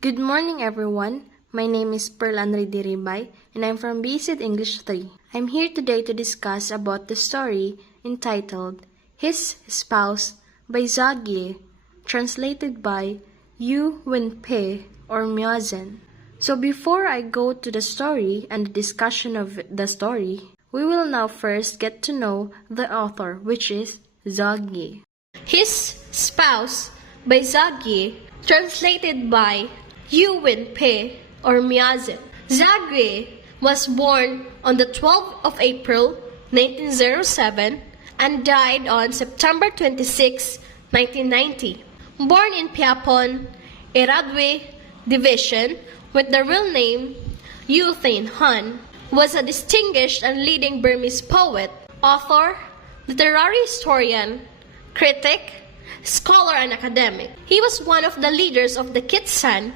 Good morning, everyone. My name is Andrie Rebay, and I'm from BSED English 3. I'm here today to discuss about the story entitled His Spouse by Zaw Gyi, translated by Yu Win-Pe or Mya Zin. So before I go to the story and the discussion of the story, we will now first get to know the author, which is Zaw Gyi. His Spouse by Zaw Gyi, translated by Yu Win-Pe or Mya Zin. Zaw Gyi was born on the 12th of April, 1907 and died on September 26, 1990. Born in Piapon, Iradwe Division, with the real name Yu Thain Han, was a distinguished and leading Burmese poet, author, literary historian, critic, scholar, and academic. He was one of the leaders of the Hsin,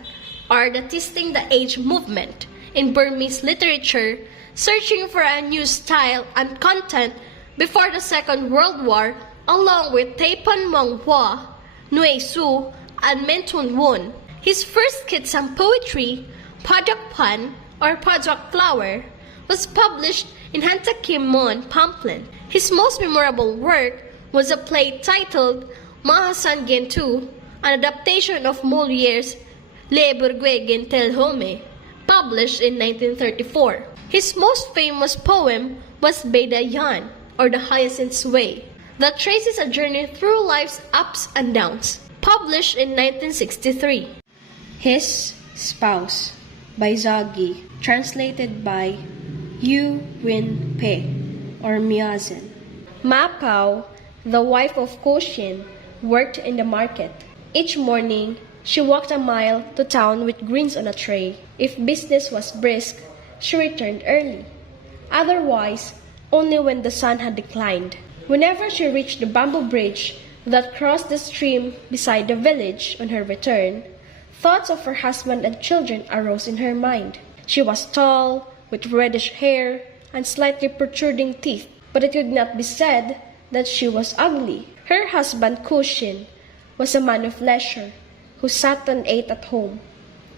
or the Testing the Age movement, in Burmese literature, searching for a new style and content before the Second World War, along with Tapan Mong Hua, Nui Su, and Mentun Won. His first Hsin poetry, Padok Pan, or Padok Flower, was published in Hantakim Mon pamphlet. His most memorable work was a play titled Mahasan Gentu, an adaptation of Moliere's Le Bourgeois Gentel Home, published in 1934. His most famous poem was Beda Yan, or The Hyacinth's Way, that traces a journey through life's ups and downs, published in 1963. His Spouse by Zaw Gyi, translated by Yu Win-Pe or Mya Zin. Ma Pao, the wife of Hsin, worked in the market. Each morning, she walked a mile to town with greens on a tray. If business was brisk, she returned early. Otherwise, only when the sun had declined. Whenever she reached the bamboo bridge that crossed the stream beside the village on her return, thoughts of her husband and children arose in her mind. She was tall, with reddish hair and slightly protruding teeth, but it could not be said that she was ugly. Her husband, Hsin, was a man of leisure, who sat and ate at home.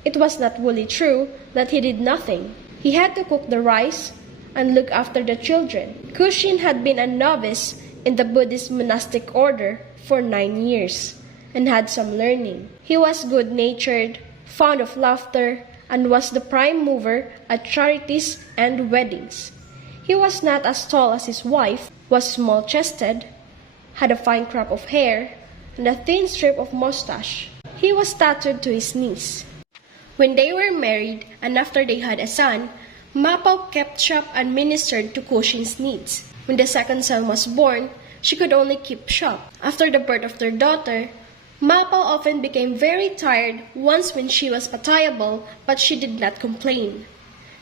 It was not wholly true that he did nothing. He had to cook the rice and look after the children. Hsin had been a novice in the Buddhist monastic order for 9 years and had some learning. He was good-natured, fond of laughter, and was the prime mover at charities and weddings. He was not as tall as his wife, was small-chested, had a fine crop of hair, and a thin strip of mustache. He was tattooed to his knees. When they were married and after they had a son, Ma Pao kept shop and ministered to Hsin's needs. When the second son was born, she could only keep shop. After the birth of their daughter, Ma Pao often became very tired once when she was pitiable, but she did not complain.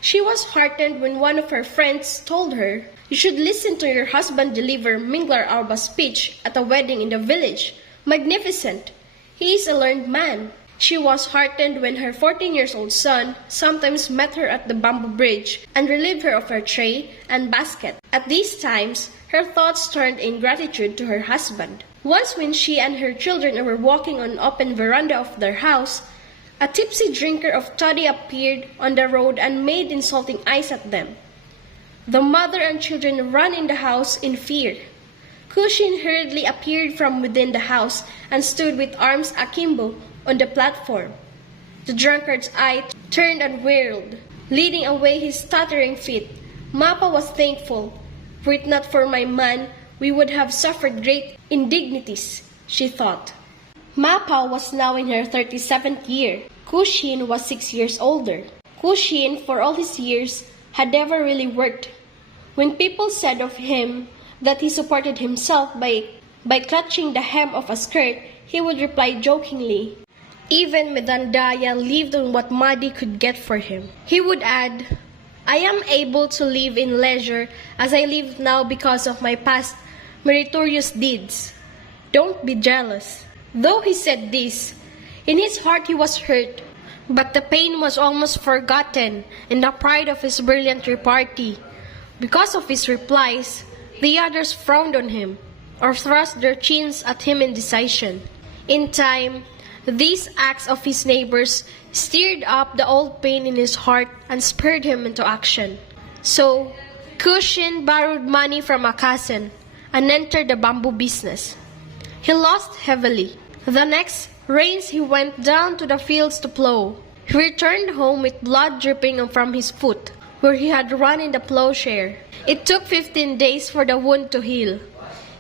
She was heartened when one of her friends told her, "You should listen to your husband deliver Minglar Arba's speech at a wedding in the village. Magnificent! He is a learned man." She was heartened when her 14-year-old son sometimes met her at the bamboo bridge and relieved her of her tray and basket. At these times, her thoughts turned in gratitude to her husband. Once when she and her children were walking on an open veranda of their house, a tipsy drinker of toddy appeared on the road and made insulting eyes at them. The mother and children ran in the house in fear. Hsin hurriedly appeared from within the house and stood with arms akimbo on the platform. The drunkard's eye turned and whirled, leading away his stuttering feet. Ma Pao was thankful. "Were it not for my man, we would have suffered great indignities," she thought. Ma Pao was now in her 37th year. Hsin was 6 years older. Hsin, for all his years, had never really worked. When people said of him that he supported himself by clutching the hem of a skirt, he would reply jokingly, "Even Medandaya lived on what Madi could get for him." He would add, "I am able to live in leisure as I live now because of my past meritorious deeds. Don't be jealous." Though he said this, in his heart he was hurt, but the pain was almost forgotten in the pride of his brilliant repartee. Because of his replies, the others frowned on him or thrust their chins at him in decision. In time, These acts of his neighbors stirred up the old pain in his heart and spurred him into action. So, Hsin borrowed money from a cousin and entered the bamboo business. He lost heavily. The next rains he went down to the fields to plow. He returned home with blood dripping from his foot, where he had run in the plowshare. It took 15 days for the wound to heal.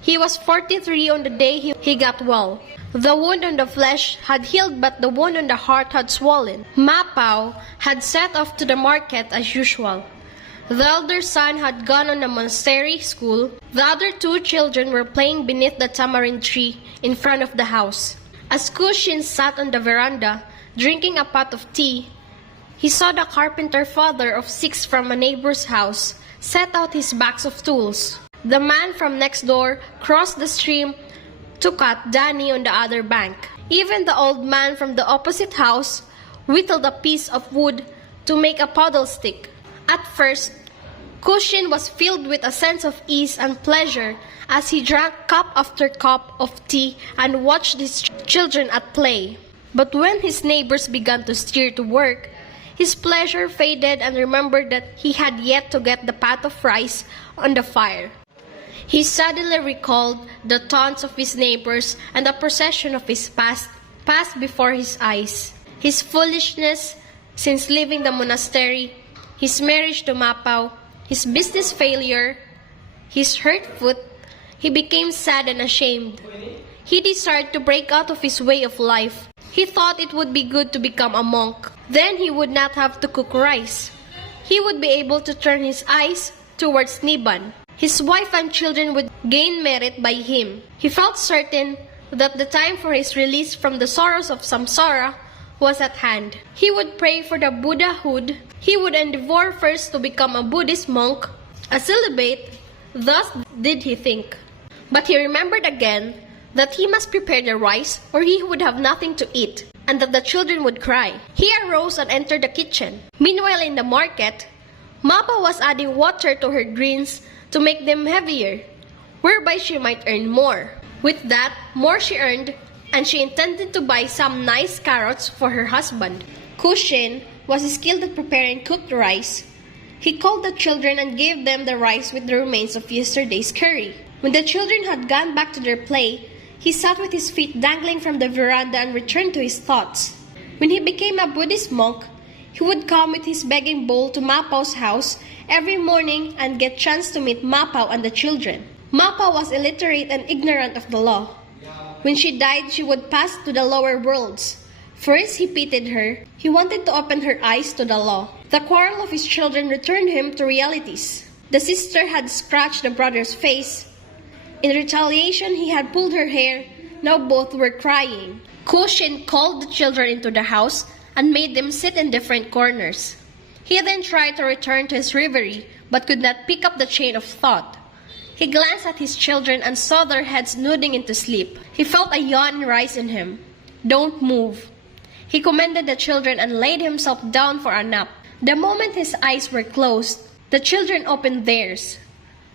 He was 43 on the day he got well. The wound on the flesh had healed, but the wound on the heart had swollen. Mapao had set off to the market as usual. The elder son had gone on a monastery school. The other two children were playing beneath the tamarind tree in front of the house. As Hsin sat on the veranda, drinking a pot of tea, he saw the carpenter father of 6 from a neighbor's house set out his box of tools. The man from next door crossed the stream to cut Danny on the other bank. Even the old man from the opposite house whittled a piece of wood to make a paddle stick. At first, Hsin was filled with a sense of ease and pleasure as he drank cup after cup of tea and watched his children at play. But when his neighbors began to stir to work, his pleasure faded and remembered that he had yet to get the pot of rice on the fire. He suddenly recalled the taunts of his neighbors and the procession of his past passed before his eyes. His foolishness since leaving the monastery, his marriage to Mapao, his business failure, his hurt foot, he became sad and ashamed. He desired to break out of his way of life. He thought it would be good to become a monk. Then he would not have to cook rice. He would be able to turn his eyes towards Nibbon. His wife and children would gain merit by him. He felt certain that the time for his release from the sorrows of samsara was at hand. He would pray for the Buddhahood. He would endeavor first to become a Buddhist monk, a celibate. Thus did he think. But he remembered again that he must prepare the rice or he would have nothing to eat, and that the children would cry. He arose and entered the kitchen. Meanwhile in the market, Mapa was adding water to her greens to make them heavier, whereby she might earn more. With that, more she earned, and she intended to buy some nice carrots for her husband. Hsin was skilled at preparing cooked rice. He called the children and gave them the rice with the remains of yesterday's curry. When the children had gone back to their play, he sat with his feet dangling from the veranda and returned to his thoughts. When he became a Buddhist monk, he would come with his begging bowl to Mapao's house every morning and get chance to meet Mapao and the children. Mapao was illiterate and ignorant of the law. When she died, she would pass to the lower worlds. First, he pitied her. He wanted to open her eyes to the law. The quarrel of his children returned him to realities. The sister had scratched the brother's face. In retaliation, he had pulled her hair. Now both were crying. Hsin called the children into the house and made them sit in different corners. He then tried to return to his reverie, but could not pick up the chain of thought. He glanced at his children and saw their heads nodding into sleep. He felt a yawn rise in him. "Don't move." He commended the children and laid himself down for a nap. The moment his eyes were closed, the children opened theirs.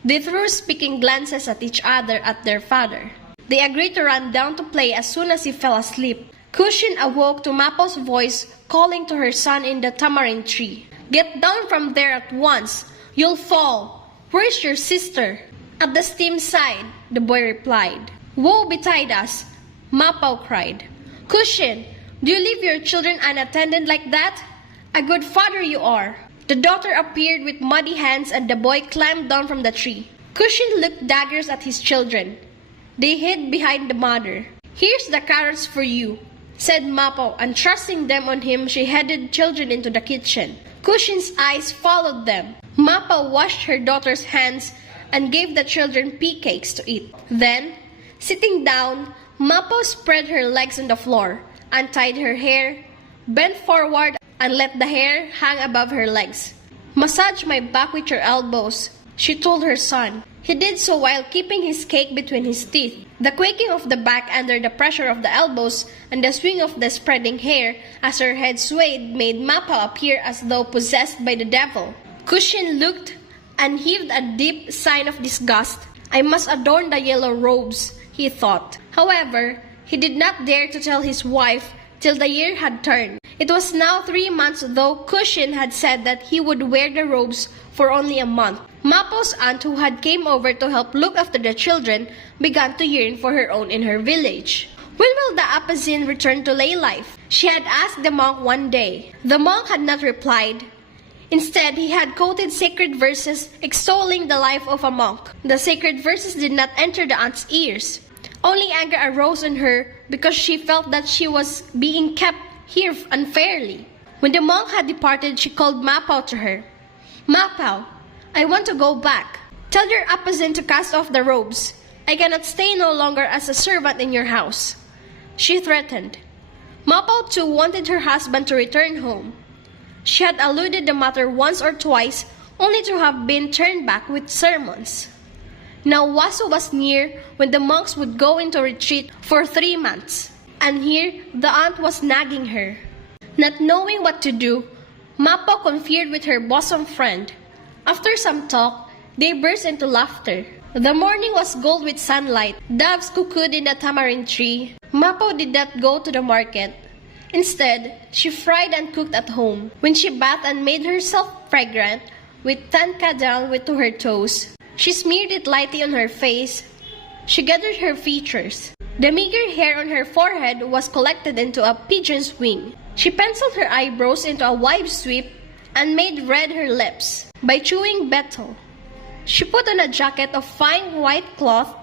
They threw speaking glances at each other at their father. They agreed to run down to play as soon as he fell asleep. Hsin awoke to Mapao's voice calling to her son in the tamarind tree. "Get down from there at once. You'll fall. Where's your sister?" "At the steam side," the boy replied. "Woe betide us," Mapao cried. "Hsin, do you leave your children unattended like that? A good father you are." The daughter appeared with muddy hands and the boy climbed down from the tree. Hsin looked daggers at his children. They hid behind the mother. "Here's the carrots for you," said Mapao, and thrusting them on him, she headed children into the kitchen. Hsin's eyes followed them. Mapao washed her daughter's hands and gave the children pea cakes to eat. Then, sitting down, Mapao spread her legs on the floor, untied her hair, bent forward, and let the hair hang above her legs. "Massage my back with your elbows," she told her son. He did so while keeping his cake between his teeth. The quaking of the back under the pressure of the elbows and the swing of the spreading hair as her head swayed made Mapao appear as though possessed by the devil. Hsin looked and heaved a deep sigh of disgust. "I must adorn the yellow robes," he thought. However, he did not dare to tell his wife till the year had turned. It was now 3 months, though Hsin had said that he would wear the robes for only a month. Mapo's aunt, who had came over to help look after the children, began to yearn for her own in her village. When will the Apazin return to lay life? She had asked the monk one day. The monk had not replied. Instead, he had quoted sacred verses extolling the life of a monk. The sacred verses did not enter the aunt's ears. Only anger arose in her because she felt that she was being kept here unfairly. When the monk had departed, she called Mapao to her. Mapao, I want to go back. Tell your Apazin to cast off the robes. I cannot stay no longer as a servant in your house. She threatened. Mapao too wanted her husband to return home. She had alluded the matter once or twice, only to have been turned back with sermons. Now Waso was near when the monks would go into retreat for 3 months, and here the aunt was nagging her. Not knowing what to do, Mapao conferred with her bosom friend. After some talk, they burst into laughter. The morning was gold with sunlight. Doves cuckooed in the tamarind tree. Mapao did not go to the market. Instead, she fried and cooked at home. When she bathed and made herself fragrant with tanka down to her toes, she smeared it lightly on her face. She gathered her features. The meager hair on her forehead was collected into a pigeon's wing. She penciled her eyebrows into a wide sweep and made red her lips by chewing betel. She put on a jacket of fine white cloth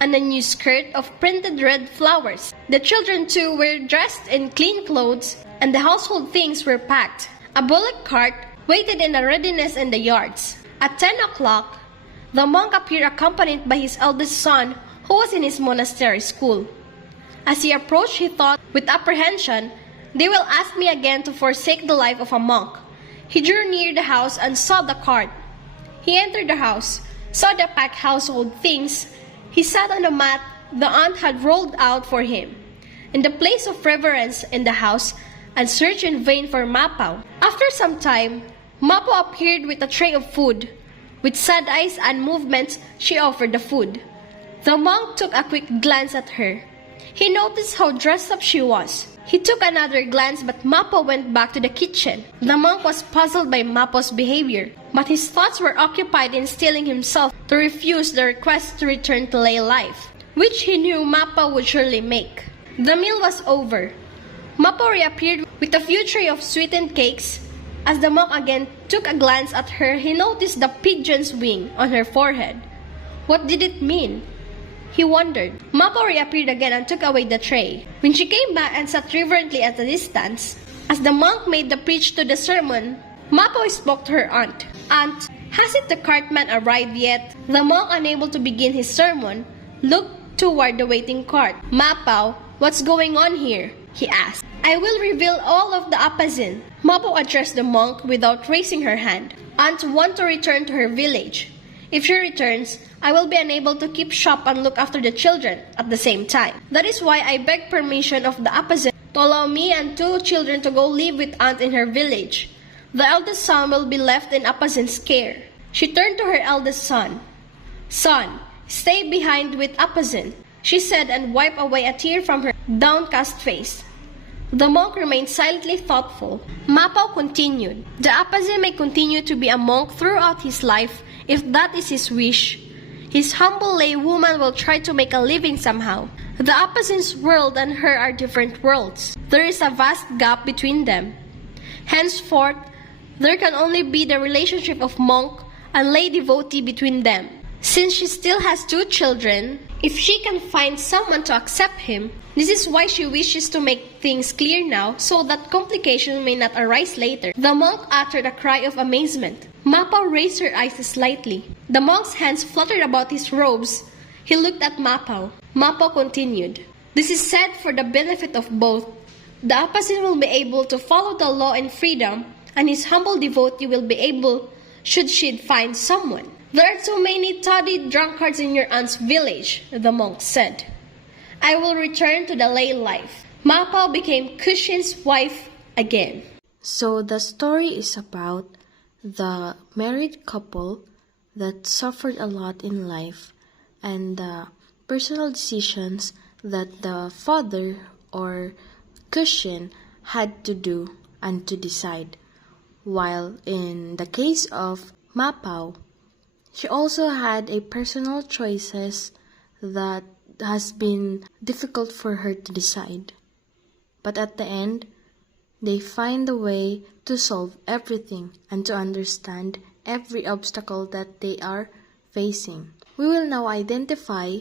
and a new skirt of printed red flowers. The children too were dressed in clean clothes, and the household things were packed. A bullock cart waited in a readiness in the yards. At 10 o'clock, the monk appeared accompanied by his eldest son, who was in his monastery school. As he approached, he thought with apprehension, "They will ask me again to forsake the life of a monk." He drew near the house and saw the cart. He entered the house, saw the packed household things. He sat on the mat the aunt had rolled out for him, in the place of reverence in the house, and searched in vain for Mapao. After some time, Mapao appeared with a tray of food. With sad eyes and movements, she offered the food. The monk took a quick glance at her. He noticed how dressed up she was. He took another glance, but Mapao went back to the kitchen. The monk was puzzled by Mapao's behavior, but his thoughts were occupied in steeling himself to refuse the request to return to lay life, which he knew Mapao would surely make. The meal was over. Mapao reappeared with a few trays of sweetened cakes. As the monk again took a glance at her, he noticed the pigeon's wing on her forehead. What did it mean? He wondered. Mapao reappeared again and took away the tray. When she came back and sat reverently at a distance, as the monk made the preach to the sermon, Mapao spoke to her aunt. "Aunt, hasn't the cartman arrived yet?" The monk, unable to begin his sermon, looked toward the waiting cart. "Mapao, what's going on here?" he asked. "I will reveal all of the Apazin." Mapao addressed the monk without raising her hand. "Aunt wants to return to her village. If she returns, I will be unable to keep shop and look after the children at the same time. That is why I beg permission of the Apazin to allow me and 2 children to go live with aunt in her village. The eldest son will be left in Apazin's care." She turned to her eldest son. "Son, stay behind with Apazin," she said, and wiped away a tear from her downcast face. The monk remained silently thoughtful. Mapao continued. "The Apazin may continue to be a monk throughout his life if that is his wish. His humble lay woman will try to make a living somehow. The Apazin's world and her are different worlds. There is a vast gap between them. Henceforth, there can only be the relationship of monk and lay devotee between them. Since she still has 2 children, if she can find someone to accept him, this is why she wishes to make things clear now so that complications may not arise later." The monk uttered a cry of amazement. Mapao raised her eyes slightly. The monk's hands fluttered about his robes. He looked at Mapao. Mapao continued. "This is said for the benefit of both. The Apazin will be able to follow the law in freedom, and his humble devotee will be able, should she find someone." "There are too many toddy drunkards in your aunt's village," the monk said. "I will return to the lay life." Mapao became Hsin's wife again. So the story is about the married couple that suffered a lot in life and the personal decisions that the father or Hsin had to do and to decide, while in the case of Mapao, she also had a personal choices that has been difficult for her to decide. But at the end, they find a way to solve everything and to understand every obstacle that they are facing. We will now identify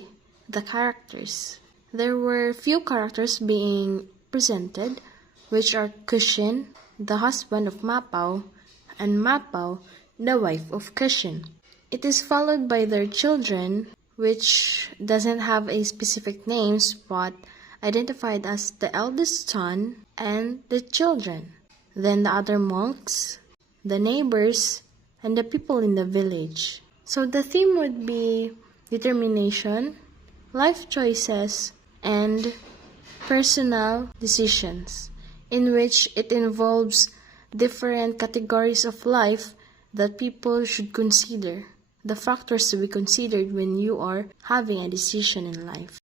the characters. There were few characters being presented, which are Hsin, the husband of Mapao, and Mapao, the wife of Hsin. It is followed by their children, which doesn't have a specific names but identified as the eldest son and the children. Then the other monks, the neighbors, and the people in the village. So the theme would be determination, life choices, and personal decisions, in which it involves different categories of life that people should consider, the factors to be considered when you are having a decision in life.